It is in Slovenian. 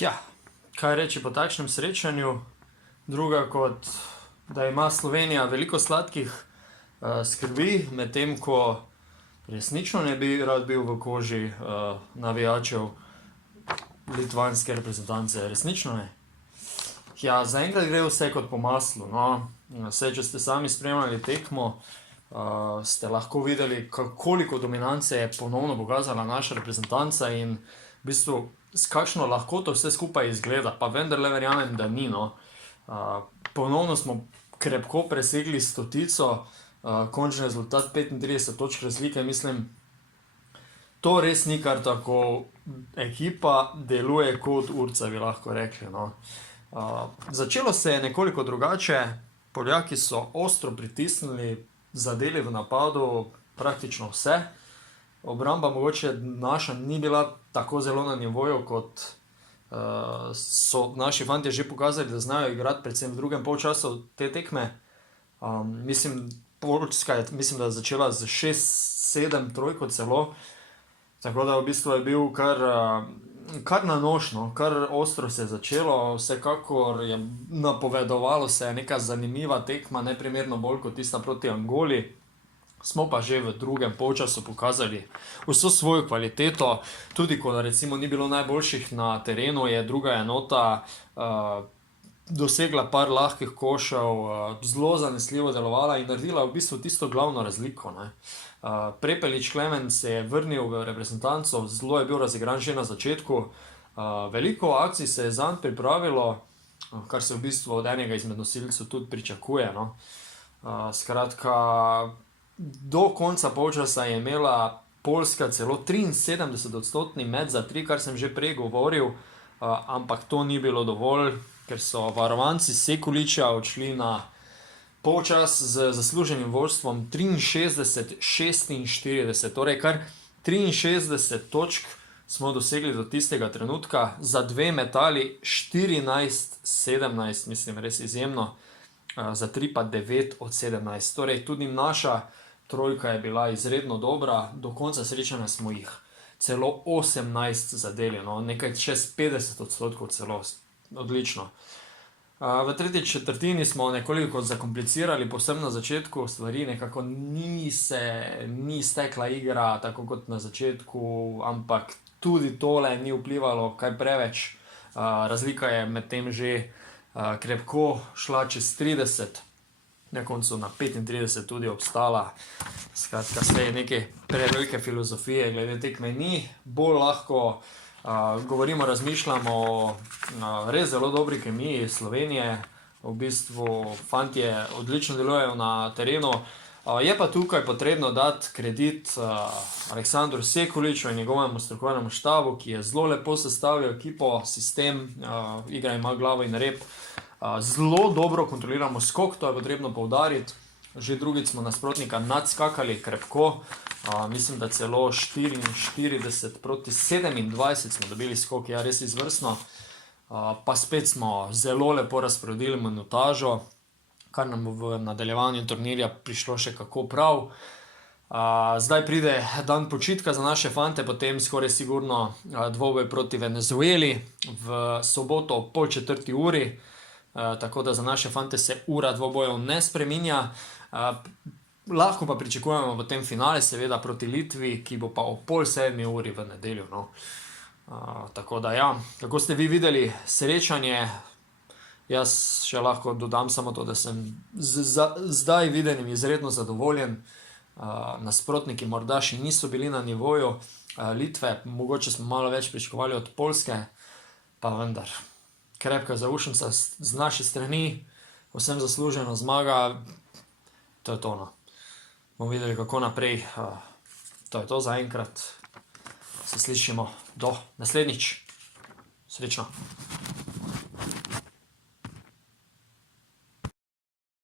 Ja, kaj reči po takšnem srečanju, druga kot da ima Slovenija veliko sladkih skrbi, medtem ko resnično ne bi rad bil v koži navijačev litvanske reprezentance. Resnično ne. Ja, zaenkrat gre vse kot po maslu, no. Saj, če ste sami spremljali tekmo, ste lahko videli, koliko dominance je ponovno pokazala naša reprezentanca in v bistvu s kakšno lahkoto vse skupaj izgleda, pa vendarle verjamem, da ni, no. Ponovno smo krepko presegli stotico, končni rezultat 35 točk razlike, mislim, to res ni kar tako. Ekipa deluje kot urca, bi lahko rekli, no. Začelo se je nekoliko drugače, Poljaki so ostro pritisnili, zadeli v napadu praktično vse. Obramba mogoče naša ni bila tako zelo na nivoju, kot so naši fantje že pokazali, da znajo igrati, predvsem v drugem polčasu te tekme. Mislim, Poljska je, mislim, da je začela s 6-7 trojko celo, tako da v bistvu je bil kar na nož, no, kar ostro se je začelo, vsekakor je napovedovalo se je neka zanimiva tekma, neprimerno bolj kot tista proti Angoli. Smo pa že v drugem polčasu pokazali vso svojo kvaliteto, tudi ko recimo ni bilo najboljših na terenu, je druga enota dosegla par lahkih košev, zelo zanesljivo delovala in naredila v bistvu tisto glavno razliko, ne. Prepelič Klemen se je vrnil v reprezentanco, zelo je bil razigran že na začetku, veliko akcij se je zanj pripravilo, kar se v bistvu od enega izmed nosilcev tudi pričakuje, no. Skratka, do konca polčasa je imela Poljska celo 73-odstotni met za tri, kar sem že prej govoril, ampak to ni bilo dovolj, ker so varovanci Sekulića odšli na polčas z zasluženim vodstvom 63-46, torej kar 63 točk smo dosegli do tistega trenutka, za dve metali 14-17, mislim, res izjemno, za tri pa 9 od 17, torej tudi naša trojka je bila izredno dobra, do konca srečanja smo jih celo 18 zadeli, no, nekaj čez 50% celo, odlično. V tretji četrtini smo nekoliko zakomplicirali, povsem na začetku stvari, nekako ni stekla igra tako kot na začetku, ampak tudi tole ni vplivalo kaj preveč, razlika je medtem že krepko šla čez 30, na koncu na 35 tudi obstala. Skratka, saj neke prevelike filozofije glede tekme ni, bolj lahko govorimo, razmišljamo o res zelo dobri kemiji Slovenije, v bistvu fantje odlično delujejo na terenu, je pa tukaj potrebno dati kredit Aleksandru Sekuliću in njegovemu strokovnemu štabu, ki je zelo lepo sestavil ekipo, sistem, igra ima glavo in rep, zelo dobro kontroliramo skok, to je potrebno poudariti, že drugič smo nasprotnika nadskakali krepko, mislim, da celo 44-27 smo dobili skok, ja, res izvrstno, pa spet smo zelo lepo razporedili minutažo, kar nam bo v nadaljevanju turnirja prišlo še kako prav. Zdaj pride dan počitka za naše fante, potem skoraj sigurno dvoboj proti Venezueli v soboto ob 3:30, tako da za naše fante se ura dvobojev ne spreminja. Lahko pa pričakujemo potem finale, seveda proti Litvi, ki bo pa ob 6:30 v nedeljo, no. Tako da ja, kako ste vi videli srečanje, jaz še lahko dodam samo to, da sem zdaj videnim izredno zadovoljen, nasprotniki morda še niso bili na nivoju Litve, mogoče smo malo več pričakovali od Poljske, pa vendar, krepka zaušnica z naše strani, vsem zaslužena zmaga, to je to, no. Bomo videli, kako naprej, to je to zaenkrat, se slišimo do naslednjič, srečno.